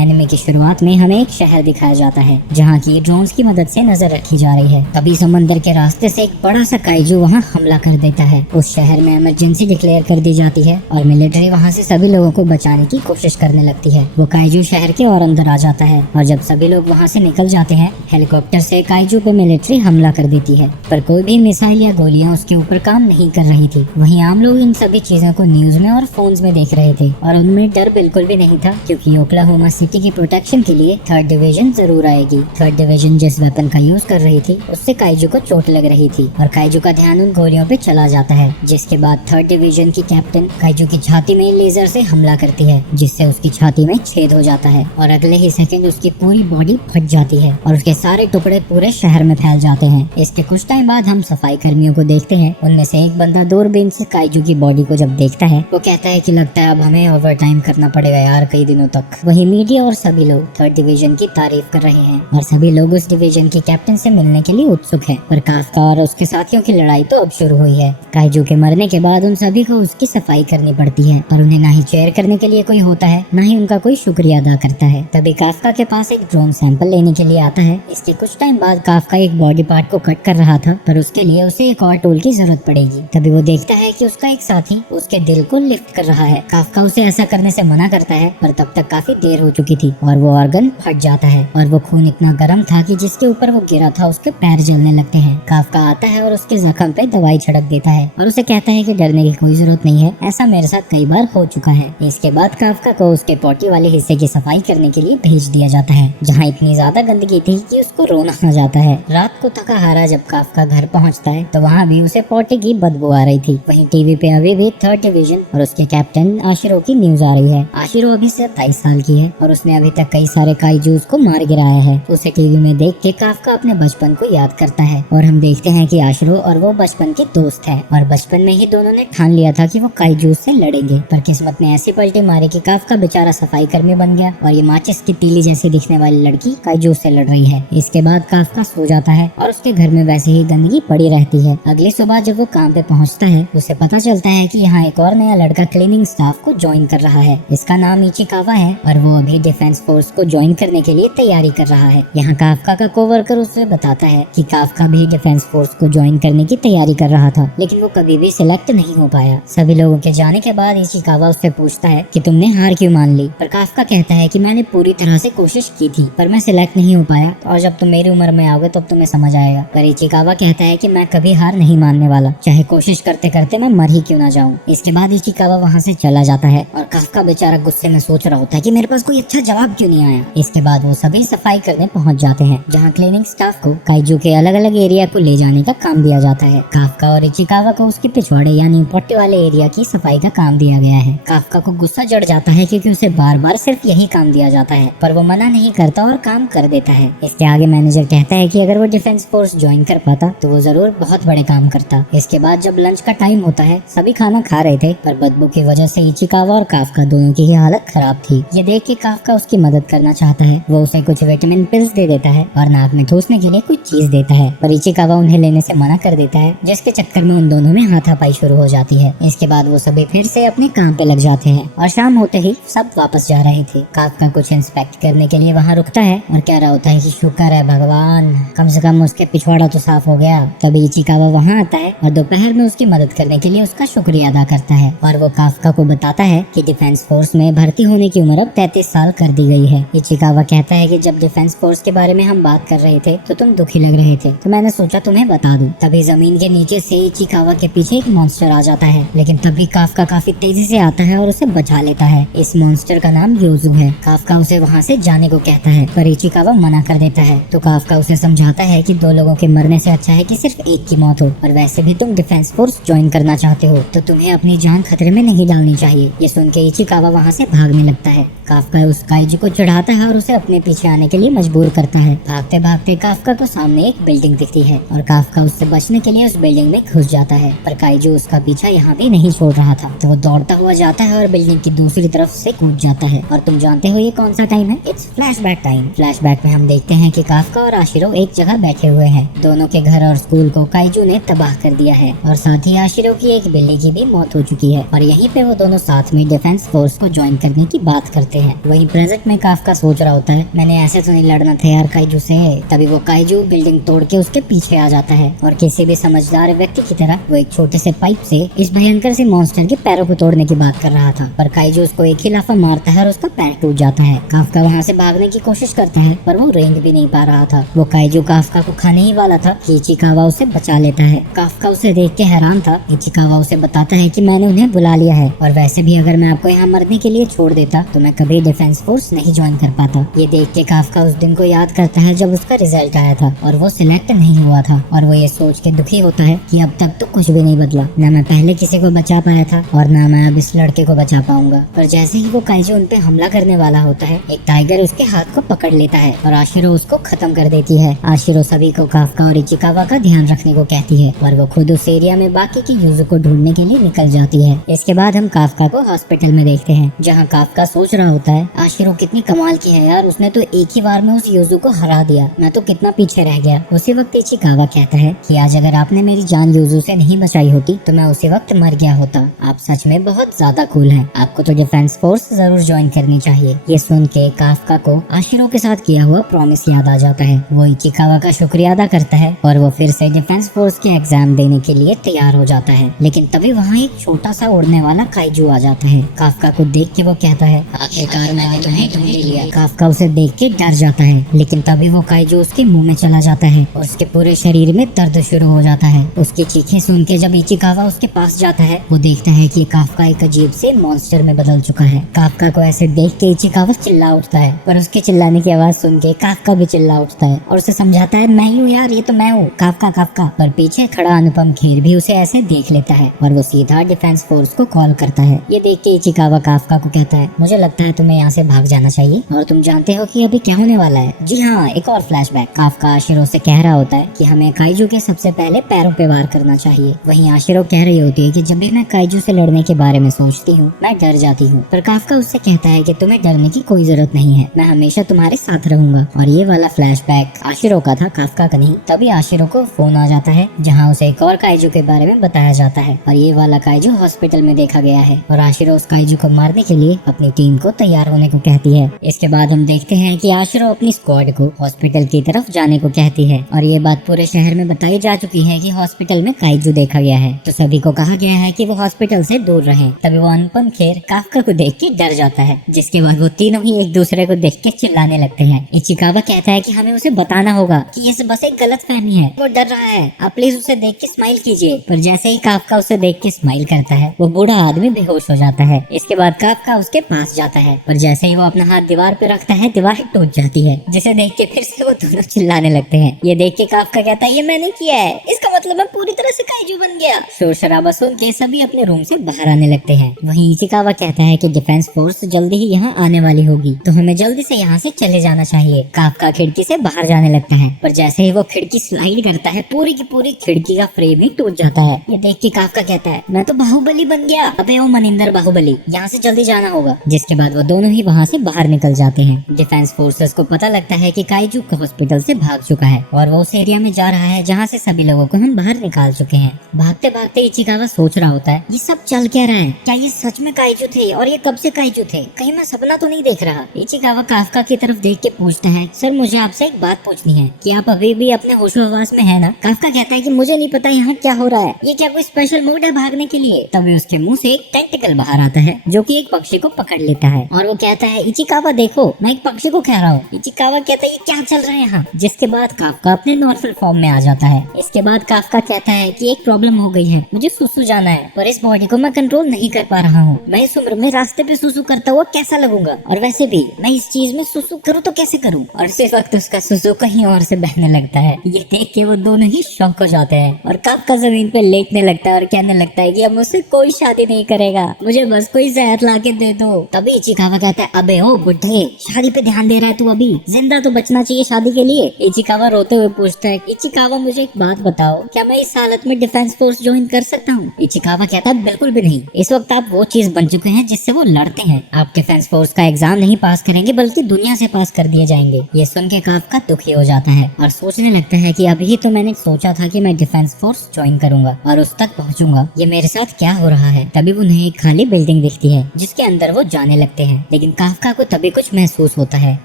Anime की शुरुआत में हमें एक शहर दिखाया जाता है जहाँ की ड्रोन्स की मदद से नजर रखी जा रही है। तभी समंदर के रास्ते से एक बड़ा सा काइजू वहाँ हमला कर देता है। उस शहर में इमरजेंसी डिक्लेयर कर दी जाती है और मिलिट्री वहाँ से सभी लोगों को बचाने की कोशिश करने लगती है। वो काइजू शहर के और अंदर आ जाता है और जब सभी लोग वहाँ से निकल जाते हैं, हेलीकॉप्टर से काइजू पे मिलिट्री हमला कर देती है, पर कोई भी मिसाइल या गोलियां उसके ऊपर काम नहीं कर रही थी। वहीं आम लोग इन सभी चीजों को न्यूज में और फोन्स में देख रहे थे और उनमें डर बिल्कुल भी नहीं था, क्योंकि ओक्लाहोमा सिटी की प्रोटेक्शन के लिए 3rd डिवीजन जरूर आएगी। 3rd डिवीजन जिस वेपन का यूज कर रही थी उससे काइजू को चोट लग रही थी और काइजू का ध्यान उन गोलियों पे चला जाता है, जिसके बाद 3rd डिवीजन की कैप्टन काइजू की छाती में लेजर से हमला करती है, जिससे उसकी छाती में छेद हो जाता है और अगले ही सेकंड उसकी पूरी बॉडी फट जाती है और उसके सारे टुकड़े पूरे शहर में फैल जाते हैं। इसके कुछ टाइम बाद हम सफाई कर्मियों को देखते हैं। उनमें से एक बंदा दूरबीन से काइजू की बॉडी को जब देखता है, वो कहता है कि लगता है अब हमें ओवर टाइम करना पड़ेगा यार कई दिनों तक। वहीं मीडिया और सभी लोग 3rd डिवीजन की तारीफ कर रहे हैं और सभी लोग उस डिवीजन की कैप्टन से मिलने के लिए उत्सुक है। पर काफ्का और उसके साथियों की लड़ाई तो अब शुरू हुई है। काइजू के मरने के बाद उन सभी को उसकी सफाई करनी पड़ती है, पर उन्हें ना ही चेयर करने के लिए कोई होता है, ना ही उनका कोई शुक्रिया अदा करता है। तभी काफ्का के पास एक ड्रोन सैंपल लेने के लिए आता है। इसके कुछ टाइम बाद काफ्का एक बॉडी पार्ट को कट कर रहा था, पर उसके लिए उसे एक और टूल की जरूरत पड़ेगी। तभी वो देखता है कि उसका एक साथी उसके दिल को लिफ्ट कर रहा है। काफ्का उसे ऐसा करने से मना करता है, पर तब तक काफी देर हो चुकी थी और वो ऑर्गन फट जाता है और वो खून इतना गर्म था कि जिसके ऊपर वो गिरा था उसके पैर जलने लगते हैं। काफ्का आता है और उसके जख्म पे दवाई छिड़क देता है और उसे कहता है कि डरने की कोई जरूरत नहीं है, ऐसा मेरे साथ कई बार हो चुका है। इसके बाद काफ्का को उसके पोटी वाले हिस्से की सफाई करने के लिए भेज दिया जाता है, जहाँ इतनी ज्यादा गंदगी थी कि उसको रोना आ जाता है। रात को थका हारा जब काफ्का घर पहुँचता है तो वहाँ भी उसे पोटी की बदबू आ रही थी। वहीं टीवी पे अभी भी 3rd डिवीजन और उसके कैप्टन आशिरो की न्यूज आ रही है। आशिरो अभी 27 साल की है और उसने अभी तक कई सारे काइजूस को मार गिराया है। उसे टीवी में देख के काफ्का अपने बचपन को याद करता है और हम देखते हैं कि आशिरो और वो बचपन के दोस्त हैं और बचपन में ही दोनों ने ठान लिया था कि वो काइजूस से लड़ेंगे। पर किस्मत ने ऐसी पलटी मारी कि काफ्का बेचारा सफाई कर्मी बन गया और ये माचिस की तीली जैसी दिखने वाली लड़की काइजूस से लड़ रही है। इसके बाद काफ्का सो जाता है और उसके घर में वैसे ही गंदगी पड़ी रहती है। अगली सुबह जब वो काम पे पहुंचता है, उसे पता चलता है कि यहाँ एक और नया लड़का क्लीनिंग स्टाफ को ज्वाइन कर रहा है। इसका नाम इचिकावा है और वो अभी डिफेंस फोर्स को ज्वाइन करने के लिए तैयारी कर रहा है। यहाँ काफ्का का कोवर्कर उसे बताता है कि काफ्का भी डिफेंस फोर्स को ज्वाइन करने की तैयारी कर रहा था, लेकिन वो कभी भी सिलेक्ट नहीं हो पाया। सभी लोगों के जाने के बाद इचिकावा उससे पूछता है कि तुमने हार क्यों मान ली, पर काफ्का कहता है कि मैंने पूरी तरह से कोशिश की थी पर मैं सिलेक्ट नहीं हो पाया, और जब तुम मेरी उम्र में आओगे तब तुम्हें समझ आएगा। पर इचिकावा कहता है कि मैं कभी हार नहीं मानने वाला, चाहे कोशिश करते करते मैं मर ही क्यों ना जाऊं। इसके बाद इचिकावा वहाँ से चला जाता है और काफ्का बेचारा गुस्से में सोच रहा होता है कि मेरे पास कोई अच्छा जवाब क्यों नहीं आया। इसके बाद वो सभी सफाई करने पहुँच जाते हैं, जहाँ क्लीनिंग स्टाफ को काइजू के अलग अलग एरिया को ले जाने का काम दिया जाता है। काफ्का और इचिकावा को उसके पिछवाड़े यानी पोट्टे वाले एरिया की सफाई का काम दिया गया है। काफ्का को गुस्सा चढ़ जाता है क्योंकि उसे बार बार सिर्फ यही काम दिया जाता है, पर वो मना नहीं करता और काम कर देता है। इसके आगे मैनेजर कहता है कि अगर वो डिफेंस फोर्स ज्वाइन कर पाता तो वो जरूर बहुत बड़े काम करता। इसके बाद जब लंच का टाइम होता है, सभी खाना खा रहे थे, पर बदबू की वजह से इचिकावा और काफ्का दोनों की ही हालत खराब थी। ये देख के काफ्का उसकी मदद करना चाहता है। वो उसे कुछ विटामिन पिल्स दे देता है और नाक में ठूसने के लिए कुछ चीज देता है, पर इचिकावा उन्हें लेने से मना कर देता है, जिसके चक्कर में उन दोनों में हाथापाई शुरू हो जाती है। इसके बाद वो सभी फिर से अपने काम पे लग जाते हैं और शाम होते ही सब वापस जा रहे थे। काफ्का कुछ इंस्पेक्ट करने के लिए वहाँ रुकता है और कह रहा होता है कि शुक्र है भगवान, कम से कम उसके पिछवाड़ा तो साफ हो गया। तभी इचिकावा वहाँ आता है और दोपहर में उसकी मदद करने के लिए उसका शुक्रिया अदा करता है और वो काफ्का को बताता है कि डिफेंस फोर्स में भर्ती होने की उम्र अब 33 साल कर दी गई है। इचिकावा कहता है कि जब डिफेंस फोर्स के बारे में हम बात कर रहे थे तो तुम दुखी लग रहे थे, तो मैंने सोचा तुम्हें बता दूं। तभी जमीन के नीचे से इचिकावा के पीछे एक मॉन्स्टर आ जाता है, लेकिन तभी काफ्का काफी तेजी से आता है और उसे बचा लेता है। इस मॉन्स्टर का नाम योजू है। काफ्का उसे वहाँ से जाने को कहता है, पर इचिकावा मना कर देता है। तो काफ्का उसे समझाता है कि 2 लोगों के मरने से अच्छा है कि सिर्फ एक की मौत हो, और वैसे भी तुम डिफेंस फोर्स ज्वाइन करना चाहते हो तो तुम्हें अपनी जान खतरे में नहीं डालनी चाहिए। ये सुन के इचिकावा वहाँ से भागने लगता है। काफ्का उस काइजू को चढ़ाता है और उसे अपने पीछे आने के लिए मजबूर करता है। भागते भागते काफ्का को सामने एक बिल्डिंग दिखती है और काफ्का उससे बचने के लिए उस बिल्डिंग में घुस जाता है, पर काइजू उसका पीछा यहाँ भी नहीं छोड़ रहा था। तो वो दौड़ता हुआ जाता है और बिल्डिंग की दूसरी तरफ से कूद जाता है। और तुम जानते हो ये कौन सा टाइम है? It's flashback time. फ्लैशबैक में हम देखते हैं कि काफ्का और आशिरो एक जगह बैठे हुए हैं। दोनों के घर और स्कूल को काइजू ने तबाह कर दिया है और साथ ही आशिरो की एक बिल्ली की भी मौत हो चुकी है और यहीं पे वो दोनों साथ में डिफेंस फोर्स को ज्वाइन करने की बात करते हैं। वहीं प्रेजेंट में काफका सोच रहा होता है, मैंने ऐसे तो नहीं लड़ना था यार काइजू से। तभी वो काइजू बिल्डिंग तोड़ के उसके पीछे आ जाता है और किसी भी समझदार व्यक्ति की तरह वो एक छोटे से पाइप से इस भयंकर से मॉन्स्टर के पैरों को तोड़ने की बात कर रहा था। पर काइजू उसको एक ही लाफा मारता है और उसका पैर टूट जाता है। काफका वहाँ से भागने की कोशिश करता है पर वो रेंग भी नहीं पा रहा था। वो काइजू काफका को खाने ही वाला था कि इचिकावा उसे बचा लेता है। काफका उसे देख के हैरान था। इचिकावा उसे बताता है कि मैंने उन्हें बुला लिया है और वैसे भी अगर मैं आपको यहाँ मरने के लिए छोड़ देता तो मैं कभी डिफेंस फोर्स नहीं ज्वाइन कर पाता। ये देख के काफका उस दिन को याद करता है जब उसका रिजल्ट आया था और वो सिलेक्ट नहीं हुआ था और वो ये सोच के दुखी होता है कि अब तक तो कुछ भी नहीं बदला, न मैं पहले किसी को बचा पाया था और न मैं अब इस लड़के को बचा पाऊंगा। पर जैसे ही वो काइजू उन पे हमला करने वाला होता है, एक टाइगर उसके हाथ को पकड़ लेता है और आशिरो उसको खत्म कर देती है। आशिरो सभी को काफका और इचिकावा का ध्यान रखने को कहती है और वो खुद उस एरिया में बाकी की यूजो को ढूंढने के लिए निकल जाती है। इसके बाद हम काफका को हॉस्पिटल में देखते हैं जहाँ काफका सोच रहा होता है, आशिरो कितनी कमाल की है यार, उसने तो एक ही बार में उस यूजो को हरा दिया, मैं तो कितना पीछे रह गया। उसी वक्त इचिकावा कहता है कि आज अगर आपने मेरी जान यूजो से नहीं बचाई होती तो मैं उसी वक्त मर गया होता। आप सच में बहुत ज्यादा कूल हैं, आपको तो डिफेंस फोर्स जरूर ज्वाइन करनी चाहिए। ये सुन के काफका को आशिरो के साथ किया हुआ प्रॉमिस याद आ जाता है। वो इचिकावा का शुक्रिया अदा करता है और वो फिर से डिफेंस फोर्स के एग्जाम देने के लिए तैयार हो जाता है। लेकिन तभी वहाँ एक छोटा सा उड़ने वाला काइजू आ जाता है। काफका को देख के वो कहता है, आखिरकार मैंने तुम्हें ढूंढ लिया। काफका उसे देख के डर जाता है, लेकिन तभी वो काइजू उसके मुंह में चला जाता है और उसके पूरे शरीर में दर्द शुरू हो जाता है। उसकी चीखें सुन के जब इचिकावा उसके पास जाता है, वो देखता है कि काफका एक अजीब से मॉन्स्टर में बदल चुका है। काफका को ऐसे देख के इचिकावा चिल्ला उठता है, पर उसके चिल्लाने की आवाज सुन के काफका भी चिल्ला उठता है और उसे समझाता है, मैं ही हूँ यार, ये तो मैं हूँ, काफका काफका। पर पीछे खड़ा अनुपम खेर भी उसे ऐसे देख लेता है और वो सीधा डिफेंस फोर्स को कॉल करता है। ये देख के इचिकावा काफका को कहता है, मुझे लगता है तुम्हें यहाँ से भाग जाना चाहिए और तुम जानते हो कि अभी क्या होने वाला है। जी हाँ, एक और फ्लैशबैक। काफका आशिरो से कह रहा होता है कि हमें काइजू के सबसे पहले पैरों पे वार करना चाहिए। वहीं आशिरो कह रही होती है कि जब भी मैं काइजू से लड़ने के बारे में सोचती हूँ मैं डर जाती हूँ। पर काफका उससे कहता है कि तुम्हें डरने की कोई जरूरत नहीं है, मैं हमेशा तुम्हारे साथ रहूंगा। और ये वाला फ्लैशबैक आशिरो का था, काफका का नहीं। तभी आशिरो को फोन आ जाता है जहाँ उसे एक और काइजू के बारे में बताया जाता है और ये वाला काइजू हॉस्पिटल में देखा गया है और आशिरो उस काइजू को मारने के लिए अपनी टीम को तैयार होने को कहती है। इसके बाद हम देखते हैं कि आशिरो अपनी स्क्वाड को हॉस्पिटल की तरफ जाने को कहती है और ये बात पूरे शहर में बताई जा चुकी है कि हॉस्पिटल में काइजू देखा गया है, तो सभी को कहा गया है कि वो हॉस्पिटल से दूर रहें। तभी वो अनुपम खेर काफका को देख के डर जाता है, जिसके बाद वो तीनों ही एक दूसरे को देख के चिल्लाने लगते हैं। इचिकावा कहता है कि हमें उसे बताना होगा कि ये बस एक गलत फहमी है, वो डर रहा है, आप प्लीज उसे देख के स्माइल कीजिए। पर जैसे ही काफका उसे देख के स्माइल करता है वो बूढ़ा आदमी बेहोश हो जाता है। इसके बाद काफका उसके पास जाता है पर जैसे ही वो अपना हाथ दीवार पे रखता है दीवार टूट जाती है, जिसे देख के फिर से वो दोनों चिल्लाने लगते हैं। ये देख के काफका कहता है, ये मैंने किया है, इसका मतलब मैं पूरी तरह से काइजू बन गया। शोर शराबा सुन के सभी अपने रूम से बाहर आने लगते हैं। वहीं इचिकावा कहता है कि डिफेंस फोर्स जल्दी ही यहाँ आने वाली होगी तो हमें जल्दी से यहाँ से चले जाना चाहिए। काफका खिड़की से बाहर जाने लगता है पर जैसे ही वो खिड़की स्लाइड करता है पूरी की पूरी खिड़की का फ्रेम ही टूट जाता है। ये देख के काफका कहता है, मैं तो बाहुबली बन गया, अबे ओ मनिंदर बाहुबली, यहाँ से जल्दी जाना होगा। जिसके बाद वो दोनों ही वहाँ से बाहर निकल जाते हैं। डिफेंस फोर्सेस को पता लगता है कि काइजू हॉस्पिटल से भाग चुका है और वो उस एरिया में जा रहा है जहाँ से सभी लोगों को हम बाहर निकाल चुके हैं। भागते भागते इचिकावा सोच रहा होता है, ये सब चल क्या रहा है, क्या ये सच में काइजू थे और ये कब से काइजू थे, कहीं मैं सपना तो नहीं देख रहा। इचिकावा काफका की तरफ देख के पूछता है, सर मुझे आपसे एक बात पूछनी है कि आप अभी भी अपने होशो हवास में है ना। काफका कहता है कि मुझे नहीं पता यहाँ क्या हो रहा है, ये क्या कोई स्पेशल मोड है भागने के लिए। तभी उसके मुंह से एक टेंटिकल बाहर आता है जो कि एक पक्षी को पकड़ लेता है और वो कहता है, इचिकावा देखो मैं एक पक्षी को कह रहा हूँ। इचिकावा कहता है, ये क्या चल रहा है यहाँ। जिसके बाद काफका अपने नॉर्मल फॉर्म में आ जाता है। इसके बाद काफका कहता है कि एक प्रॉब्लम हो गई है, मुझे सुसु जाना है और इस बॉडी को मैं कंट्रोल नहीं कर पा रहा हूँ। मैं इस उम्र में रास्ते पे सुसु करता हुआ कैसा लगूंगा, और वैसे भी मैं इस चीज में सुसु करूँ तो कैसे करूँ। और इसी वक्त उसका सुसु कहीं और से बहने लगता है। ये देख के वो दोनों ही शॉक हो जाते हैं और काफका जमीन पे लेटने लगता है और कहने लगता है कि अब मुझसे कोई शादी नहीं करेगा, मुझे बस कोई जहर ला के दे दो। तभी इचिकावा कहता है, अबे ओ बुड्ढे, शादी पे ध्यान दे रहा है तू, अभी जिंदा तो बचना चाहिए शादी के लिए। इचिकावा रोते हुए पूछता है, इचिकावा मुझे एक बात बताओ, क्या मैं इस हालत में डिफेंस फोर्स ज्वाइन कर सकता हूँ। इचिकावा कहता है, बिल्कुल भी नहीं, इस वक्त आप वो चीज बन चुके हैं जिससे वो लड़ते हैं। आप डिफेंस फोर्स का एग्जाम नहीं पास करेंगे बल्कि दुनिया से पास कर दिए जाएंगे। ये सुन के काफका दुखी हो जाता है और सोचने लगता है कि अभी तो मैंने सोचा था कि मैं डिफेंस फोर्स ज्वाइन करूंगा और उस तक पहुंचूंगा, ये मेरे साथ क्या हो रहा है। तभी उन्हें एक खाली बिल्डिंग दिखती है जिसके अंदर वो जाने लगते हैं, लेकिन लेकिन काफका को तभी कुछ महसूस होता है।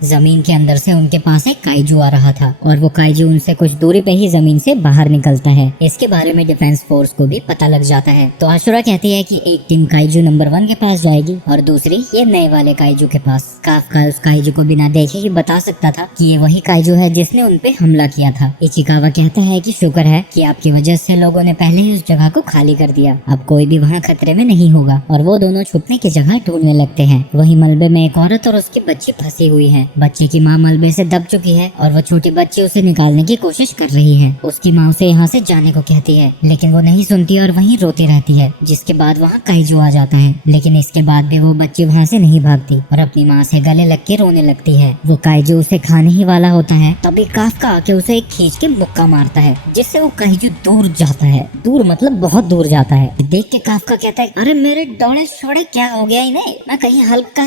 जमीन के अंदर से उनके पास एक काइजू आ रहा था और वो काइजू उनसे कुछ दूरी पे ही जमीन से बाहर निकलता है। इसके बारे में डिफेंस फोर्स को भी पता लग जाता है। तो आशुरा कहती है कि एक टीम काइजू नंबर 1 के पास जाएगी और दूसरी ये नए वाले काइजू के पास। काफका उस काइजू को बिना देखे ही बता सकता था कि ये वही काइजू है जिसने उनपे हमला किया था। इचिकावा कहता है कि शुक्र है कि आपकी वजह से लोगों ने पहले ही उस जगह को खाली कर दिया, अब कोई भी वहाँ खतरे में नहीं होगा। और वो दोनों छुपने की जगह ढूंढने लगते हैं। वही मलबे में एक औरत और उसकी बच्ची फंसी हुई है। बच्चे की माँ मलबे से दब चुकी है और वो छोटी बच्ची उसे निकालने की कोशिश कर रही है। उसकी माँ उसे यहाँ से जाने को कहती है लेकिन वो नहीं सुनती और वहीं रोती रहती है। जिसके बाद वहाँ काइजू आ जाता है, लेकिन इसके बाद भी वो बच्ची वहाँ से नहीं भागती और अपनी माँ से गले लग के रोने लगती है। वो काइजू उसे खाने ही वाला होता है, तभी काफका आके उसे एक खींच के मुक्का मारता है जिससे वो काइजू दूर जाता है। दूर मतलब बहुत दूर जाता है। देख के काफका कहता है अरे मेरे डोले छोड़े, क्या हो गया इन्हें, मैं कहीं हल्का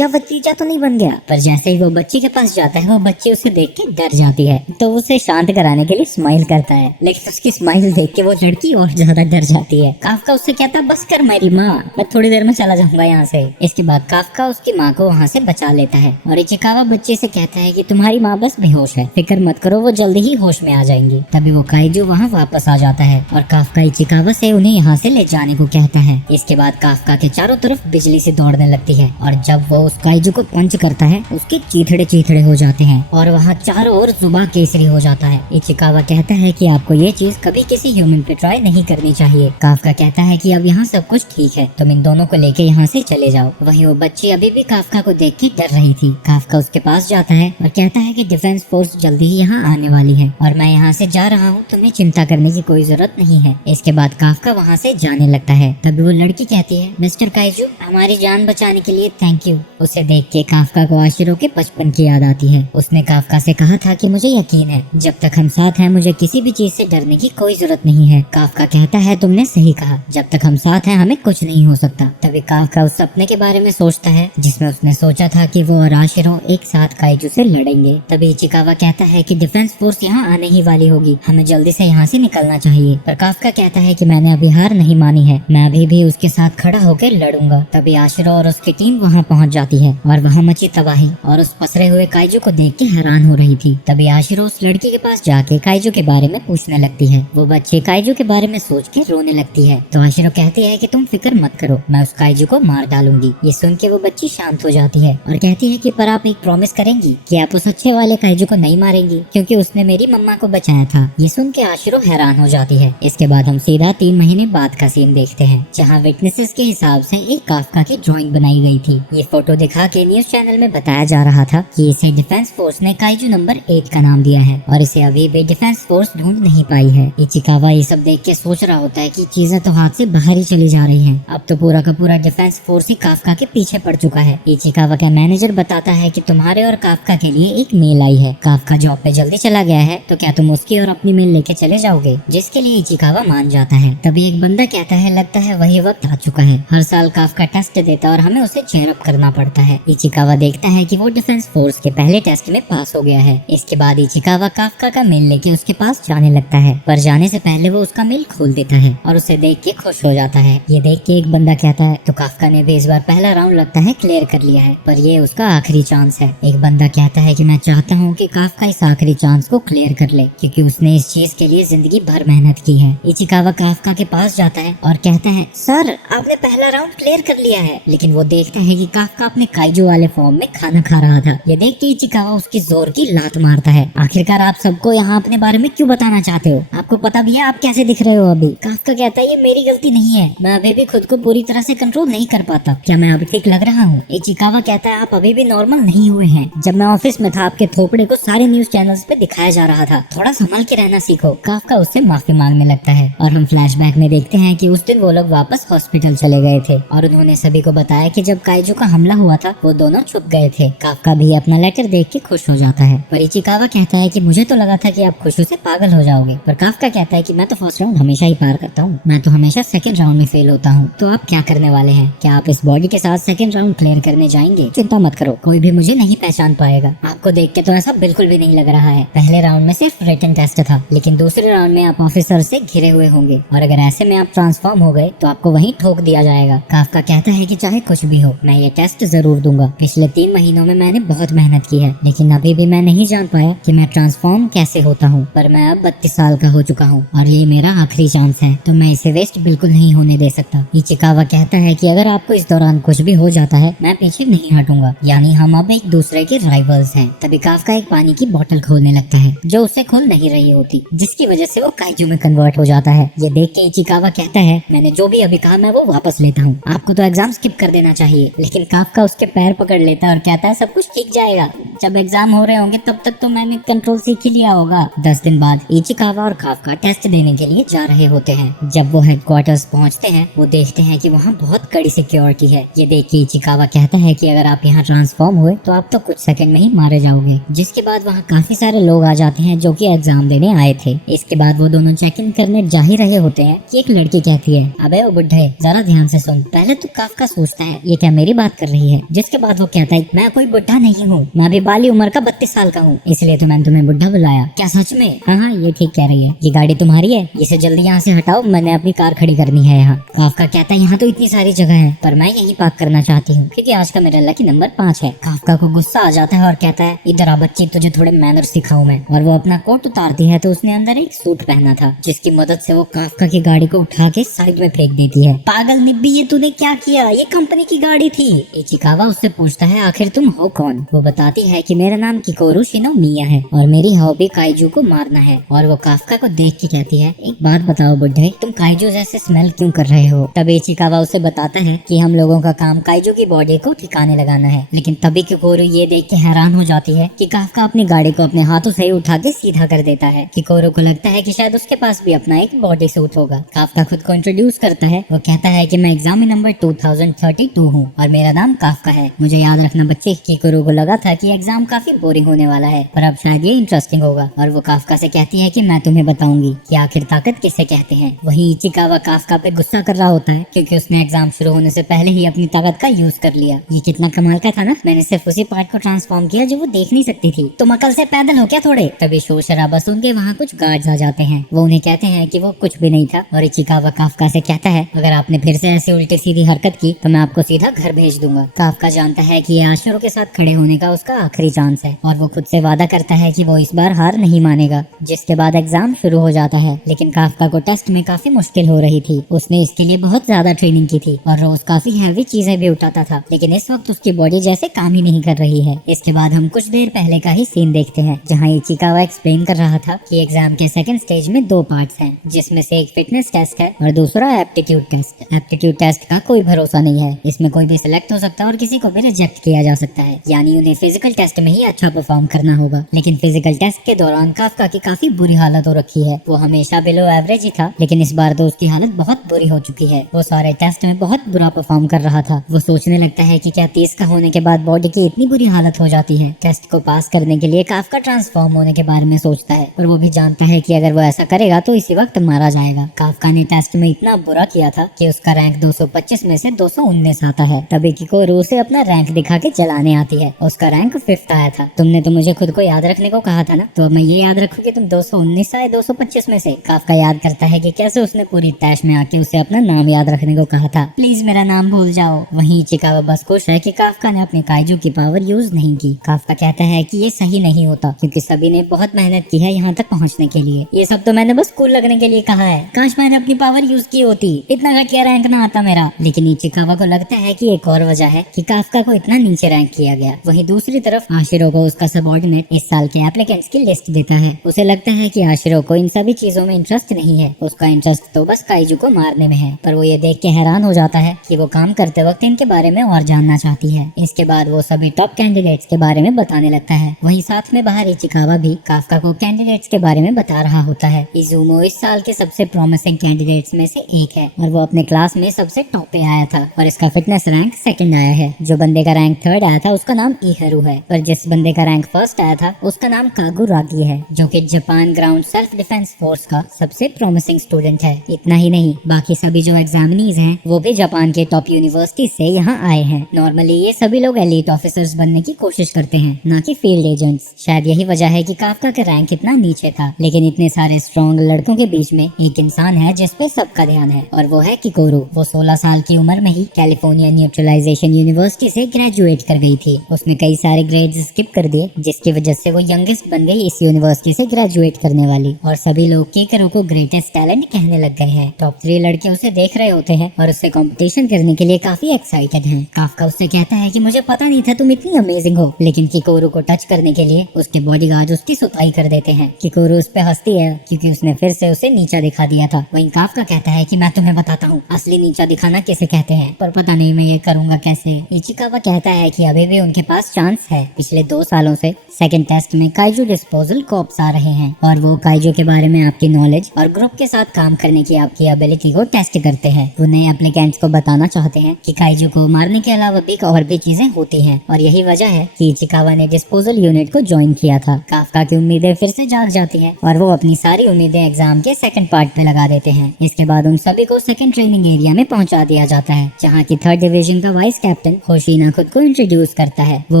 भतीजा तो नहीं बन गया। पर जैसे ही वो बच्ची के पास जाता है वो बच्ची उसे देख के डर जाती है, तो उसे शांत कराने के लिए स्माइल करता है, लेकिन उसकी स्माइल देख के वो लड़की और ज्यादा डर जाती है। काफका उससे कहता है बस कर मेरी माँ, मैं थोड़ी देर में चला जाऊंगा यहाँ से। इसके बाद काफका उसकी माँ को वहाँ से बचा लेता है और इचिकावा बच्चे से कहता है कि तुम्हारी माँ बस बेहोश है, फिक्र मत करो, वो जल्दी ही होश में आ जाएंगी। तभी वो काइजू वहाँ वापस आ जाता है और काफका इचिकावा से उन्हें यहाँ से ले जाने को कहता है। इसके बाद काफका के चारों तरफ बिजली से दौड़ने लगती है और जब वो उस काइजू को पंच करता है उसके चीथड़े चीथड़े हो जाते हैं और वहाँ चारों ओर जुबान केसरी हो जाता है। इचिकावा कहता है कि आपको ये चीज कभी किसी ह्यूमन पे ट्राई नहीं करनी चाहिए। काफका कहता है कि अब यहाँ सब कुछ ठीक है, तुम इन दोनों को लेके यहाँ से चले जाओ। वहीं वो बच्ची अभी भी काफका को देख के डर रही थी। काफका उसके पास जाता है और कहता है कि डिफेंस फोर्स जल्दी ही यहाँ आने वाली है और मैं यहाँ से जा रहा हूँ, तुम्हें चिंता करने की कोई जरूरत नहीं है। इसके बाद काफका वहाँ से जाने लगता है। तभी वो लड़की कहती है मिस्टर काइजू, हमारी जान बचाने के लिए थैंक यू। उसे देख के काफका को आशिरो के बचपन की याद आती है। उसने काफका से कहा था कि मुझे यकीन है जब तक हम साथ हैं मुझे किसी भी चीज से डरने की कोई जरूरत नहीं है। काफका कहता है तुमने सही कहा, जब तक हम साथ हैं हमें कुछ नहीं हो सकता। तभी काफका उस सपने के बारे में सोचता है जिसमें उसने सोचा था कि वो और आशिरो एक साथ काइजू से लड़ेंगे। तभी इचिकावा कहता है कि डिफेंस फोर्स यहाँ आने ही वाली होगी, हमें जल्दी से यहाँ से निकलना चाहिए। पर काफका कहता है कि मैंने अभी हार नहीं मानी है, मैं अभी भी उसके साथ खड़ा होकर लड़ूंगा। तभी आशिरो और उसकी टीम वहाँ पहुँच जाती है और वहाँ मची तबाही और उस पसरे हुए काइजू को देख के हैरान हो रही थी। तभी आशिरो उस लड़की के पास जाके काइजू के बारे में पूछने लगती है। वो बच्ची काइजू के बारे में सोच के रोने लगती है। तो आशिरो कहती है कि तुम फिक्र मत करो, मैं उस काइजू को मार डालूंगी। ये सुन के वो बच्ची शांत हो जाती है और कहती है कि पर आप एक प्रॉमिस करेंगी कि आप उस अच्छे वाले काइजू को नहीं मारेंगी क्योंकि उसने मेरी मम्मा को बचाया था। ये सुन के आशिरो हैरान हो जाती है। इसके बाद हम सीधा 3 महीने बाद का सीन देखते हैं जहाँ विटनेसेस के हिसाब से एक काफका की ड्राइंग बनाई गई थी। ये फोटो दिखा के न्यूज चैनल में बताया जा रहा था कि इसे डिफेंस फोर्स ने काइजू नंबर 8 का नाम दिया है और इसे अभी भी डिफेंस फोर्स ढूंढ नहीं पाई है। इचिकावा ये सब देख के सोच रहा होता है कि चीजें तो हाथ से बाहर ही चली जा रही हैं। अब तो पूरा का पूरा डिफेंस फोर्स ही काफका के पीछे पड़ चुका है। इचिकावा का मैनेजर बताता है कि तुम्हारे और काफका के लिए एक मेल आई है। काफका जॉब पे जल्दी चला गया है तो क्या तुम उसकी और अपनी मेल लेके चले जाओगे, जिसके लिए इचिकावा मान जाता है। तभी एक बंदा कहता है लगता है वही वक्त आ चुका है, हर साल काफका टेस्ट देता और हमें उसे चेयर अप करना पड़ता है। इचिकावा देखता है कि वो डिफेंस फोर्स के पहले टेस्ट में पास हो गया है। इसके बाद इचिकावा काफका का मेल लेके उसके पास जाने लगता है, पर जाने से पहले वो उसका मेल खोल देता है और उसे देख के खुश हो जाता है। ये देख के एक बंदा कहता है तो काफका ने भी इस बार पहला राउंड लगता है क्लियर कर लिया है, पर ये उसका आखिरी चांस है। एक बंदा कहता है कि मैं चाहता हूँ कि काफका इस आखिरी चांस को क्लियर कर ले क्योंकि उसने इस चीज के लिए जिंदगी भर मेहनत की है। इचिकावा काफका के पास जाता है और कहता है सर आपने पहला राउंड क्लियर कर लिया है। लेकिन वो देखता है कि काफका अपने काइजू वाले फॉर्म में खाना खा रहा था। ये देख के इचिकावा उसकी जोर की लात मारता है। आखिरकार आप सबको यहाँ अपने बारे में क्यों बताना चाहते हो, आपको पता भी है आप कैसे दिख रहे हो अभी। काफका कहता है ये मेरी गलती नहीं है, मैं अभी भी खुद को पूरी तरह से कंट्रोल नहीं कर पाता, क्या मैं अभी ठीक लग रहा हूँ। इचिकावा कहता है आप अभी भी नॉर्मल नहीं हुए हैं, जब मैं ऑफिस में था आपके थोपड़े को सारे न्यूज चैनल्स पे दिखाया जा रहा था, थोड़ा संभल के रहना सीखो। काफका उससे माफी मांगने लगता है और हम फ्लैशबैक में देखते हैं कि उस दिन वो लोग वापस हॉस्पिटल चले गए थे और उन्होंने सभी को बताया कि जब काइजू का हमला हुआ था वो दोनों छुप गए थे। काफका भी अपना लेटर देख के खुश हो जाता है, पर इचिकावा कहता है कि मुझे तो लगा था कि आप खुशी से पागल हो जाओगे। पर काफका कहता है कि मैं तो फर्स्ट राउंड हमेशा ही पार करता हूँ, मैं तो हमेशा सेकंड राउंड में फेल होता हूँ, तो आप क्या करने वाले हैं, क्या आप इस बॉडी के साथ सेकंड राउंड क्लियर करने जाएंगे। चिंता मत करो, कोई भी मुझे नहीं पहचान पाएगा। आपको देख के तो ऐसा बिल्कुल भी नहीं लग रहा है, पहले राउंड में सिर्फ रिटन टेस्ट था, लेकिन दूसरे राउंड में आप ऑफिसर से घिरे हुए होंगे और अगर ऐसे में आप ट्रांसफॉर्म हो गए तो आपको वहीं ठोक दिया जाएगा। काफका कहता है कि चाहे कुछ भी हो मैं ये टेस्ट जरूर दूंगा। पिछले 3 महीनों में मैंने बहुत मेहनत की है, लेकिन अभी भी मैं नहीं जान पाया कि मैं ट्रांसफॉर्म कैसे होता हूँ। पर मैं अब 32 साल का हो चुका हूँ और ये मेरा आखिरी चांस है, तो मैं इसे वेस्ट बिल्कुल नहीं होने दे सकता। इचिकावा कहता है कि अगर आपको इस दौरान कुछ भी हो जाता है, मैं पीछे नहीं हटूंगा। यानी हम अब एक दूसरे के राइवल्स हैं। तभी काफका एक पानी की बोतल खोलने लगता है जो उससे खुल नहीं रही होती, जिसकी वजह से वो काइजू में कन्वर्ट हो जाता है। ये देख के इचिकावा कहता है, मैंने जो भी अभी कहा मैं वो वापस लेता हूँ। आपको तो एग्जाम स्किप कर देना चाहिए। लेकिन काफका उसके पैर पकड़ लेता है और कहता है सब कुछ ठीक जाएगा। जब एग्जाम हो रहे होंगे तब तक तो मैंने कंट्रोल सीख ही लिया होगा। 10 दिन बाद इचिकावा और काफका टेस्ट देने के लिए जा रहे होते हैं। जब वो हेडक्वार्टर्स पहुंचते हैं, वो देखते हैं कि वहाँ बहुत कड़ी सिक्योरिटी है। ये देख के इचिकावा कहता है कि अगर आप यहाँ ट्रांसफॉर्म हुए तो आप तो कुछ सेकंड में ही मारे जाओगे। जिसके बाद वहाँ काफी सारे लोग आ जाते हैं जो कि एग्जाम देने आए थे। इसके बाद वो दोनों चेक इन करने जा ही रहे होते हैं कि एक लड़की कहती है, अबे ओ बुड्ढे जरा ध्यान से सुन। पहले तो काफका सोचता है ये क्या मेरी बात कर रही है। जिसके बाद वो कहता है, मैं कोई बुढ़ा नहीं हूँ, मैं भी बाली उम्र का 32 साल का हूँ, इसलिए तो मैंने तुम्हें बुढ़ा बुलाया। क्या सच में? हाँ, ये ठीक कह रही है। ये गाड़ी तुम्हारी है? इसे जल्दी यहाँ से हटाओ, मैंने अपनी कार खड़ी करनी है यहाँ। काफका कहता है, यहाँ तो इतनी सारी जगह है, पर मैं यहीं पार्क करना चाहती हूँ क्योंकि आज का मेरा लकी नंबर 5 है। काफका को गुस्सा आ जाता है और कहता है, इधर आ बच्ची, तुझे थोड़े मैनर सिखाऊं मैं। और वो अपना कोट उतारती है तो उसने अंदर एक सूट पहना था, जिसकी मदद से वो काफका की गाड़ी को उठा के साइड में फेंक देती है। पागल निब्बी, ये तूने क्या किया? ये कंपनी की गाड़ी थी। इचिकावा उससे पूछता है, आखिर तुम हो कौन? वो बताती है कि मेरा नाम किकोरू शिनोमिया है और मेरी हॉबी काइजू को मारना है। और वो काफका को देख के कहती है, एक बात बताओ बुड्ढे, तुम काइजू जैसे स्मेल क्यों कर रहे हो? तब इचिकावा उसे बताता है कि हम लोगों का काम काइजू की बॉडी को ठिकाने लगाना है। लेकिन तभी किकोरू ये देख के हैरान हो जाती है कि काफका अपनी गाड़ी को अपने हाथों से ही उठा के सीधा कर देता है। किकोरू को लगता है कि शायद उसके पास भी अपना एक बॉडी सूट होगा। काफका खुद को इंट्रोड्यूस करता है। वो कहता है कि मैं एग्जाम नंबर 2032 हूँ और मेरा नाम काफका है। मुझे याद रखना बच्चे, किकोरू को लगा था कि एग्जाम काफी बोरिंग होने वाला है, पर अब शायद ये इंटरेस्टिंग होगा। और वो काफका से कहती है कि मैं तुम्हें बताऊंगी कि आखिर ताकत किसे कहते हैं। वहीं इचिकावा काफका पे गुस्सा कर रहा होता है क्योंकि उसने एग्जाम शुरू होने से पहले ही अपनी ताकत का यूज कर लिया। ये कितना कमाल का था ना, मैंने सिर्फ उसी पार्ट को ट्रांसफॉर्म किया जो वो देख नहीं सकती थी। तुम अकल से पैदल हो क्या थोड़े? तभी शोर शराबा सुन के वहाँ कुछ गार्ड्स आ जाते हैं। वो उन्हें कहते हैं कि वो कुछ भी नहीं था। और इचिकावा काफका से कहता है, अगर आपने फिर से ऐसी उल्टी सीधी हरकत की तो मैं आपको सीधा घर भेज दूंगा। काफका जानता है कि ये आशिरों के साथ खड़े होने का उसका आखिरी चांस है और वो खुद से वादा करता है कि वो इस बार हार नहीं मानेगा। जिसके बाद एग्जाम शुरू हो जाता है। लेकिन काफका को टेस्ट में काफी मुश्किल हो रही थी। उसने इसके लिए बहुत ज्यादा ट्रेनिंग की थी और रोज काफी हैवी चीजें भी उठाता था, लेकिन इस वक्त उसकी बॉडी जैसे काम ही नहीं कर रही है। इसके बाद हम कुछ देर पहले का ही सीन देखते हैं जहाँ इचिकावा एक्सप्लेन कर रहा था कि एग्जाम के सेकंड स्टेज में 2 पार्ट्स हैं, जिसमें से एक फिटनेस टेस्ट है और दूसरा एप्टीट्यूड टेस्ट। एप्टीट्यूड टेस्ट का कोई भरोसा नहीं है, इसमें कोई भी सिलेक्ट हो सकता है और किसी को भी रिजेक्ट किया जा सकता है। यानी उन्हें फिजिकल टेस्ट में ही अच्छा परफॉर्म करना होगा। लेकिन फिजिकल टेस्ट के दौरान काफका की काफी बुरी हालत हो रखी है। वो हमेशा बिलो एवरेज ही था, लेकिन इस बार तो उसकी हालत बहुत बुरी हो चुकी है। वो सारे टेस्ट में बहुत बुरा परफॉर्म कर रहा था। वो सोचने लगता है कि क्या 30 का होने के बाद बॉडी की इतनी बुरी हालत हो जाती है। टेस्ट को पास करने के लिए काफका ट्रांसफॉर्म होने के बारे में सोचता है, और वो भी जानता है कि अगर वो ऐसा करेगा तो इसी वक्त मारा जाएगा। काफका ने टेस्ट में इतना बुरा किया था कि उसका रैंक 225 में से 219 आता है। तभी किकोरू उसे अपना रैंक दिखा के चलाने आती है। उसका रैंक 5th आया था। तुमने तो मुझे खुद को याद रखने को कहा था ना, तो अब मैं ये याद रखूं कि तुम 219 आए 225 में से। काफका याद करता है कि कैसे उसने पूरी तैश में आके उसे अपना नाम याद रखने को कहा था। प्लीज मेरा नाम भूल जाओ। वहीं इचिकावा बस खुश है कि काफका ने अपने काइजू की पावर यूज नहीं की। काफका कहता है कि ये सही नहीं होता क्योंकि सभी ने बहुत मेहनत की है यहाँ तक पहुँचने के लिए। ये सब तो मैंने बस कूल लगने के लिए कहा है। काश मैंने अपनी पावर यूज की होती, इतना घटिया रैंक ना आता मेरा। लेकिन इचिकावा को लगता है कि एक और वजह है कि काफका को इतना नीचे रैंक किया गया। वहीं दूसरी तरफ आशिरो को उसका सबऑर्डिनेट इस साल के एप्लीकेंट्स की लिस्ट देता है। उसे लगता है कि आशिरो को इन सभी चीजों में इंटरेस्ट नहीं है, उसका इंटरेस्ट तो बस काइजू को मारने में है। पर वो ये देख के हैरान हो जाता है कि वो काम करते वक्त इनके बारे में और जानना चाहती है। इसके बाद वो सभी टॉप कैंडिडेट्स के बारे में बताने लगता है। वहीं साथ में बाहर इचिकावा भी काफका को कैंडिडेट्स के बारे में बता रहा होता है। इजुमो इस साल के सबसे प्रॉमिसिंग कैंडिडेट्स में से एक है और वो अपने क्लास में सबसे टॉप पे आया था और इसका फिटनेस रैंक 2nd आया है। जो बंदे का रैंक 3rd आया था उसका नाम इहरू है, पर जिस बंदे का रैंक 1st आया था उसका नाम कागुरागी है, जो कि Japan ground self defence force का सबसे प्रॉमिसिंग स्टूडेंट है। इतना ही नहीं, बाकी सभी जो एग्जामिनीज हैं वो भी जापान के टॉप यूनिवर्सिटी से यहाँ आए हैं। नॉर्मली ये सभी लोग एलीट ऑफिसर्स बनने की कोशिश करते हैं, ना कि फील्ड एजेंट्स। शायद यही वजह है कि काफका का रैंक इतना नीचे था। लेकिन इतने सारे स्ट्रॉन्ग लड़कों के बीच में एक इंसान है जिस पे सबका ध्यान है और वो है किकोरू। वो 16 साल की उम्र में ही कैलिफोर्निया न्यूट्रलाइजेशन यूनिवर्सिटी से ग्रेजुएट कर गई थी। उसने कई सारे ग्रेड्स स्किप कर दिए, जिसकी वजह से वो यंगेस्ट बन गई इस यूनिवर्सिटी से ग्रेजुएट करने वाली। और सभी लोग कीकरो को ग्रेटेस्ट टैलेंट कहने लग गए हैं। टॉप 3 लड़के उसे देख रहे होते हैं और उससे कंपटीशन करने के लिए काफी एक्साइटेड हैं। काफका उससे कहता है कि मुझे पता नहीं था तुम इतनी अमेजिंग हो, लेकिन किकोरू को टच करने के लिए उसके बॉडीगार्ड उसकी सुताई कर देते हैं। किकोरू उस पे हंसती है क्योंकि उसने फिर से उसे नीचा दिखा दिया था। वहीं काफका कहता है कि मैं तुम्हें बताता हूँ असली नीचा दिखाना किसे कहते हैं, पर पता नहीं मैं ये करूंगा कैसे। इचिकावा कहता है कि अभी भी उनके पास चांस है। पिछले 2 सालों से सेकंड टेस्ट में काइजू डिस्पोजल कॉप्स आ रहे हैं और वो काइजू के बारे में आपकी नॉलेज और ग्रुप के साथ काम करने की आपकी एबिलिटी को टेस्ट करते हैं। वो नए एप्लीकेंट्स को बताना चाहते हैं कि काइजू को मारने के अलावा भी और भी चीजें होती हैं और यही वजह है कि इचिकावा ने डिस्पोजल यूनिट को ज्वाइन किया था। काफका की उम्मीदें फिर से जाग जाती हैं और वो अपनी सारी उम्मीदें एग्जाम के सेकंड पार्ट पे लगा देते हैं। इसके बाद उन सभी को सेकंड ट्रेनिंग एरिया में पहुंचा दिया जाता है, जहाँ की 3rd डिवीजन का वाइस कैप्टन होशिना खुद को इंट्रोड्यूस करता है। वो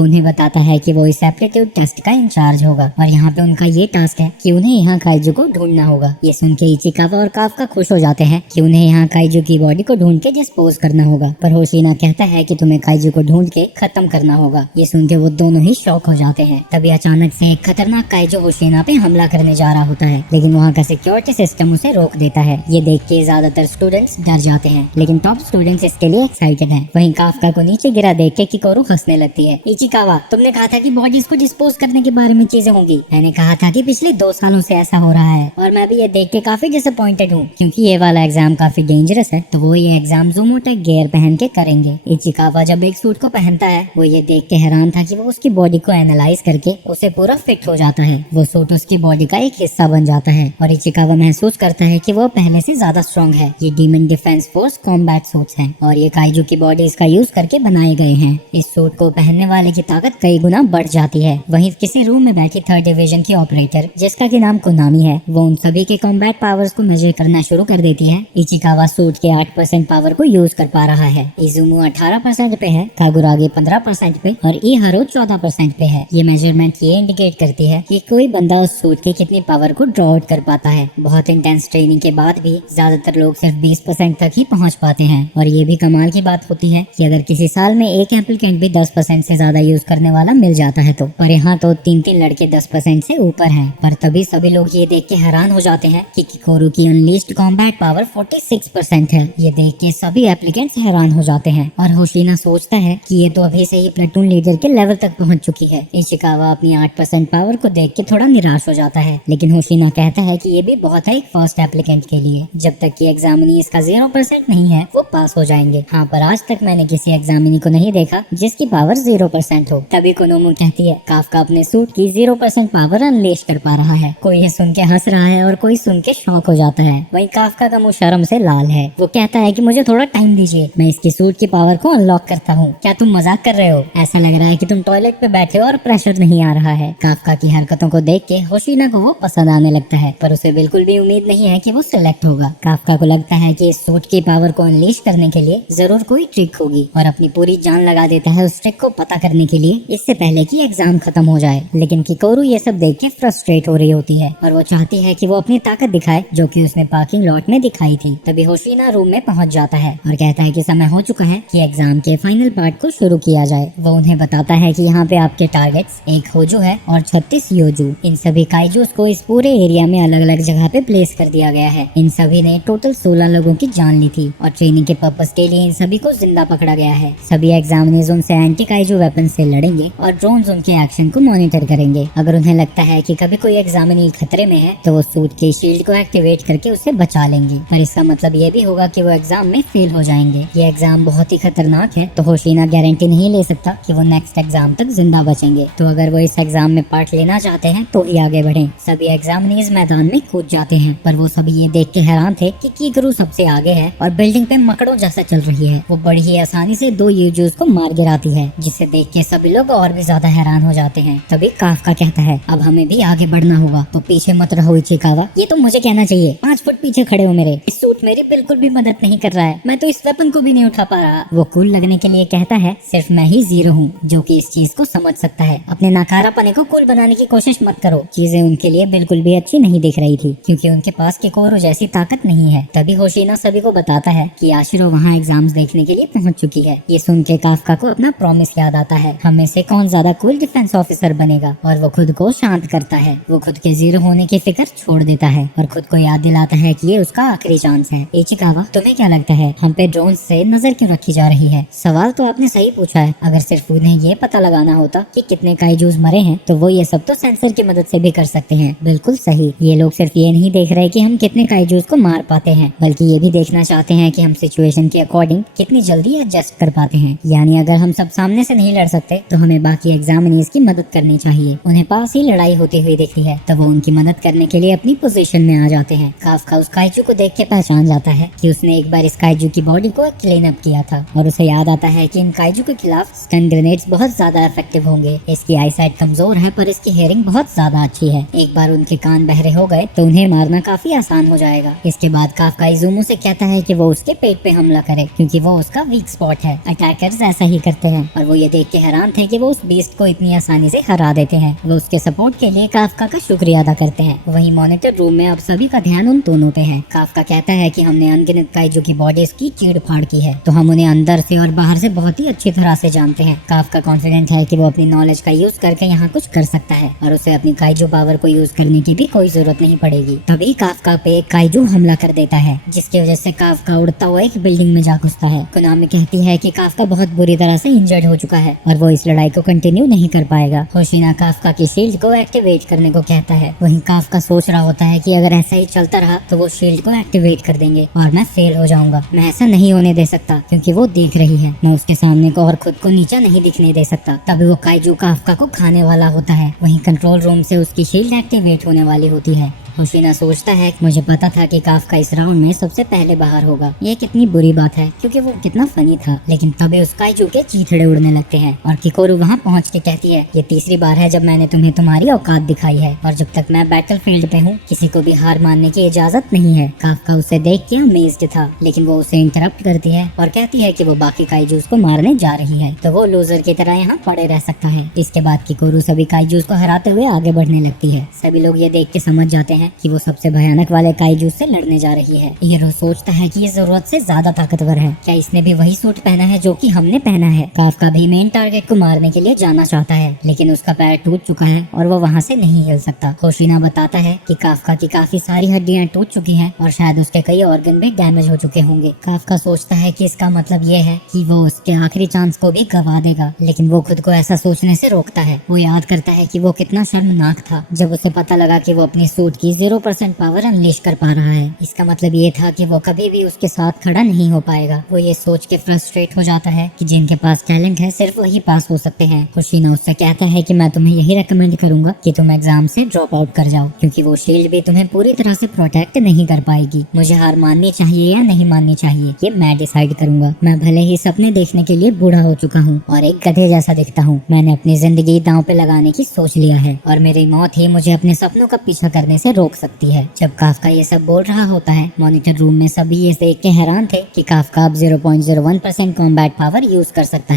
उन्हें बताता है कि वो इस एप्टीट्यूड टेस्ट का इंचार्ज होगा और यहाँ पे उनका ये टास्क है कि उन्हें यहाँ काइजू को ढूंढना होगा। ये सुन के इचिकावा और काफका खुश हो जाते हैं कि उन्हें यहाँ काइजू की बॉडी को ढूंढ के डिस्पोज करना होगा, पर होशिना कहता है कि तुम्हें काइजू को ढूंढ के खत्म करना होगा। ये सुन के वो दोनों ही शॉक हो जाते हैं। तभी अचानक से एक खतरनाक काइजू होशिना पे हमला करने जा रहा होता है, लेकिन वहाँ का सिक्योरिटी सिस्टम उसे रोक देता है। ये देख के ज्यादातर स्टूडेंट्स डर जाते हैं, लेकिन टॉप स्टूडेंट्स इसके लिए एक्साइटेड हैं। वहीं काफका को नीचे गिरा देख के किकोरू हंसने लगती है। इचिकावा, तुमने कहा था कि बॉडीज को डिस्पोज करने के बारे में चीजें होंगी। मैंने कहा था कि पिछले 2 सालों से ऐसा हो रहा है और मैं भी ये देख के काफी डिसअपॉइंटेड हूँ, क्योंकि ये वाला एग्जाम काफी डेंजरस है, तो वो ये एग्जाम ज़ूमोटेक गियर पहन के करेंगे। इचिकावा जब एक सूट को पहनता है, वो ये देख के हैरान था कि वो उसकी बॉडी को एनालाइज करके उसे पूरा फिट हो जाता है। वो सूट उसकी बॉडी का एक हिस्सा बन जाता है और इचिकावा महसूस करता है कि वो पहले से ज्यादा स्ट्रॉन्ग है। ये demon defence force combat suits हैं और ये काइजू की बॉडीज का यूज करके बनाए गए हैं। इस सूट को पहनने वाले की ताकत कई गुना बढ़ जाती है। वहीं किसी रूम में बैठी 3rd डिवीजन की ऑपरेटर, जिसका की नाम कुनामी है, वो उन सभी के कॉम्बैट पावर्स को मेजर करना शुरू कर देती है। इचिकावा सूट के 8% पावर को यूज कर पा रहा है। इजुमु 18% पे है, कागुरागी 15% पे और इहारो 14% पे है। ये मेजरमेंट ये इंडिकेट करती है कि कोई बंदा उस सूट की कितनी पावर को ड्रॉ आउट कर पाता है। बहुत इंटेंस ट्रेनिंग के बाद भी ज्यादातर लोग सिर्फ 20% तक ही पहुंच पाते हैं। और ये भी कमाल की बात होती है कि अगर किसी साल में एक एप्लीकेंट भी 10% से ज्यादा यूज करने वाला मिल जाता है तो। पर यहाँ तो 3 लड़के 10% से ऊपर हैं। पर तभी सभी लोग ये देख के हैरान हो जाते हैं कि किकोरू की अनलीस्ड कॉम्बैट पावर 46% है। ये देख के सभी एप्लीकेंट्स हैरान हो जाते हैं और होशिना सोचता है कि ये तो अभी से ही प्लेटून लीडर के लेवल तक पहुंच चुकी है। इशिकावा अपनी 8% पावर को देख के थोड़ा निराश हो जाता है, लेकिन होशिना कहता है कि ये भी बहुत है एक फर्स्ट एप्लीकेंट के लिए। जब तक कि एग्जामिनी इसका 0% नहीं है वो पास हो जाएंगे। हाँ, पर आज तक मैंने किसी एग्जामिनी को नहीं देखा जिसकी पावर 0% हो। तभी कोनोमो कहती है काफका अपने सूट की 0% पावर अनलेश कर पा रहा है। कोई ये सुन के हंस रहा है और कोई सुन के शॉक हो जाता है। वहीं काफका का मुंह शर्म से लाल है। वो कहता है कि मुझे थोड़ा टाइम दीजिए, मैं इसकी सूट की पावर को अनलॉक करता हूँ। क्या तुम मजाक कर रहे हो? ऐसा लग रहा है कि तुम टॉयलेट पे बैठे हो और प्रेशर नहीं आ रहा है। काफका की हरकतों को देख के होशिना को वो पसंद आने लगता है, पर उसे बिल्कुल भी उम्मीद नहीं है कि वो सिलेक्ट होगा। काफका को लगता है कि इस सूट की पावर को अनलीश करने के लिए जरूर कोई ट्रिक होगी और अपनी पूरी जान लगा देता है उस ट्रिक को पता करने के लिए, इससे पहले कि एग्जाम खत्म हो जाए। लेकिन किकोरू ये सब देख के फ्रस्ट्रेट हो रही होती है और वो चाहती है कि वो अपनी ताकत दिखाए जो कि उसने पार्किंग लॉट में दिखाई थी। तभी होशिना रूम में पहुंच जाता है और कहता है कि समय हो चुका है कि एग्जाम के फाइनल पार्ट को शुरू किया जाए। वो उन्हें बताता है कि यहाँ पे आपके टारगेट्स एक होजू है और 36 योजू। इन सभी काइजूस को इस पूरे एरिया में अलग अलग जगह पे प्लेस कर दिया गया है। इन सभी ने टोटल 16 लोगों की जान ली थी और ट्रेनिंग के पर्पस के लिए इन सभी को जिंदा पकड़ा गया है। सभी एग्जामिनर्स उनसे एंटी काइजू वेपन से लड़ेंगे और ड्रोन्स उनके एक्शन को मॉनिटर करेंगे। अगर उन्हें लगता है कि कभी कोई एग्जामिनी खतरे में है तो वो सूट की शील्ड को एक्टिवेट करके उसे बचा लेंगे, पर इसका मतलब ये भी होगा कि वो एग्जाम में फेल हो जाएंगे। ये एग्जाम बहुत ही खतरनाक है, तो होशिना गारंटी नहीं ले सकता कि वो नेक्स्ट एग्जाम तक जिंदा बचेंगे। तो अगर वो इस एग्जाम में पार्ट लेना चाहते हैं तो ही आगे बढ़े। सभी एग्जामिनीज मैदान में कूद जाते हैं, पर वो सभी ये देख के हैरान थे कि कीकरू सबसे आगे है और बिल्डिंग पे मकड़ों जैसा चल रही है। वो बड़ी ही आसानी से 2 यूजूस को मार गिराती है, जिसे देख के सभी लोग और भी ज्यादा हैरान हो जाते हैं। तभी काफका कहता है अब हमें भी आगे बढ़ना होगा, तो पीछे मत रहो इचिकावा। ये तो मुझे कहना चाहिए, 5 फुट पीछे खड़े हो मेरे। इस सूट मेरी बिल्कुल भी मदद नहीं कर रहा है, मैं तो इस वेपन को भी नहीं उठा पा रहा। वो कूल लगने के लिए कहता है सिर्फ मैं ही जीरो हूँ जो कि इस चीज को समझ सकता है। अपने नकारापने को कूल बनाने की कोशिश मत करो। चीजें उनके लिए बिल्कुल भी अच्छी नहीं दिख रही थी क्योंकि उनके पास किकोरू जैसी ताकत नहीं है। तभी होशिना सभी को बताता है कि आशिरो वहाँ एग्जाम्स देखने के लिए पहुँच चुकी है ये सुन के काफका को अपना प्रॉमिस याद आता है, हमें से कौन ज्यादा कूल डिफेंस ऑफिसर बनेगा, और वो खुद को शांत करता है। वो खुद के जीरो होने की फिक्र छोड़ देता है और खुद को याद दिलाता है कि ये उसका आखिरी चांस है। इचिकावा, तुम्हें क्या लगता है हम पे ड्रोन से नजर क्यों रखी जा रही है? सवाल तो आपने सही पूछा है। अगर सिर्फ उन्हें ये पता लगाना होता कि कितने काइजूस मरे हैं तो वो ये सब तो सेंसर की मदद से भी कर सकते हैं। बिल्कुल सही। ये लोग सिर्फ ये नहीं देख रहे कि हम कितने काइजूस को मार पाते हैं, बल्कि ये भी देखना चाहते हैं कि हम सिचुएशन के अकॉर्डिंग कितनी जल्दी एडजस्ट कर पाते हैं। यानी अगर हम सब सामने से नहीं लड़ सकते तो हमें बाकी एग्जामिनीज की मदद करनी चाहिए। उन्हें पास ही लड़ाई होती हुई दिखती है तो वो उनकी मदद करने के लिए अपनी पोजीशन में आ जाते हैं। काफका उस काइजू को देख के पहचान जाता है कि उसने एक बार इस काइजू की बॉडी को क्लीन अप किया था और उसे याद आता है कि इन काइजू के खिलाफ स्टन ग्रेनेड्स बहुत ज्यादा इफेक्टिव होंगे। इसकी आईसाइट कमजोर है पर इसकी हेयरिंग बहुत ज्यादा अच्छी है। एक बार उनके कान बहरे हो गए तो उन्हें मारना काफी आसान हो जाएगा। इसके बाद काफका इजुमो से कहता है कि वो उसके पेट पे हमला करे क्योंकि वो उसका वीक स्पॉट है। अटैकर्स ऐसा ही करते हैं और वो ये देख के हैरान थे कि वो उस बीस्ट को इतनी आसानी से हरा देते हैं। वो उसके सपोर्ट के लिए काफका का शुक्रिया अदा करते हैं। वहीं मॉनिटर रूम में अब सभी का ध्यान उन दोनों पे है। काफका कहता है कि हमने अनगिनत काइजू की बॉडीज की चीड़ फाड़ की है तो हम उन्हें अंदर से और बाहर से बहुत ही अच्छी तरह से जानते हैं। काफका कॉन्फिडेंट है कि वो अपनी नॉलेज का यूज करके यहाँ कुछ कर सकता है और उसे अपनी काइजू पावर को यूज करने की भी कोई जरूरत नहीं पड़ेगी। तभी काफका पे एक काइजू हमला कर देता है जिसकी वजह से काफका उड़ता हुआ एक बिल्डिंग में जा घुसता है। कोनामी कहती है कि काफका बहुत बुरी तरह से इंजर्ड हो चुका है और वो इस लड़ाई को कंटिन्यू नहीं कर पाएगा। होशिना काफका की शील्ड को एक्टिवेट करने को कहता है। वहीं काफका सोच रहा होता है कि अगर ऐसा ही चलता रहा तो वो शील्ड को एक्टिवेट कर देंगे और मैं फेल हो जाऊंगा। मैं ऐसा नहीं होने दे सकता क्योंकि वो देख रही है। मैं उसके सामने को और खुद को नीचा नहीं दिखने दे सकता। तभी वो काइजू काफका को खाने वाला होता है। वहीं कंट्रोल रूम से उसकी शील्ड एक्टिवेट होने वाली होती है। होशिना सोचता है मुझे पता था कि काफका इस राउंड में सबसे पहले बाहर होगा। ये कितनी बुरी बात है क्योंकि वो कितना फनी था। लेकिन तभी उस काइजू के चीथड़े उड़ने लगते हैं और किकोरू वहाँ पहुँच के कहती है ये तीसरी बार है जब मैंने तुम्हें तुम्हारी औकात दिखाई है और जब तक मैं बैटलफील्ड पे हूँ किसी को भी हार मानने की इजाजत नहीं है। काफका उसे देख के अमेज्ड था लेकिन वो उसे इंटरप्ट करती है और कहती है कि वो बाकी काइजूस को मारने जा रही है तो वो लूजर की तरह यहाँ पड़े रह सकता है। इसके बाद किकोरू सभी काइजूस को हराते हुए आगे बढ़ने लगती है। सभी लोग ये देख के समझ जाते हैं कि वो सबसे भयानक वाले काइजू से लड़ने जा रही है। हीरो सोचता है कि ये जरूरत से ज्यादा ताकतवर है। क्या इसने भी वही सूट पहना है जो कि हमने पहना है? काफका भी मेन टारगेट को मारने के लिए जाना चाहता है लेकिन उसका पैर टूट चुका है और वो वहाँ से नहीं हिल सकता। होशिना बताता है कि काफका की काफी सारी हड्डियां टूट चुकी हैं और शायद उसके कई ऑर्गन भी डैमेज हो चुके होंगे। काफका सोचता है कि इसका मतलब ये है कि वो उसके आखिरी चांस को भी गवा देगा लेकिन वो खुद को ऐसा सोचने से रोकता है। वो याद करता है कि वो कितना शर्मनाक था जब उसे पता लगा कि वो अपनी सूट की 0% पावर अनलीश कर पा रहा है। इसका मतलब ये था कि वो कभी भी उसके साथ खड़ा नहीं हो पाएगा। वो ये सोच के फ्रस्ट्रेट हो जाता है कि जिनके पास टैलेंट है सिर्फ वही पास हो सकते हैं। होशिना उससे कहता है कि मैं तुम्हें यही रेकमेंड करूंगा कि तुम एग्जाम से ड्रॉप आउट कर जाओ क्योंकि वो शील्ड भी तुम्हें पूरी तरह से प्रोटेक्ट नहीं कर पाएगी। मुझे हार माननी चाहिए या नहीं माननी चाहिए ये मैं डिसाइड करूंगा। मैं भले ही सपने देखने के लिए बूढ़ा हो चुका हूँ और एक गधे जैसा दिखता हूँ। मैंने अपनी जिंदगी दांव पे लगाने की सोच लिया है और मेरी मौत ही मुझे अपने सपनों का पीछा करने से रोक सकती है। जब काफका ये सब बोल रहा होता है मॉनिटर रूम में सभी ये देख के हैरान थे कि काफका अब 0.01% कॉम्बैट पावर यूज कर सकता है।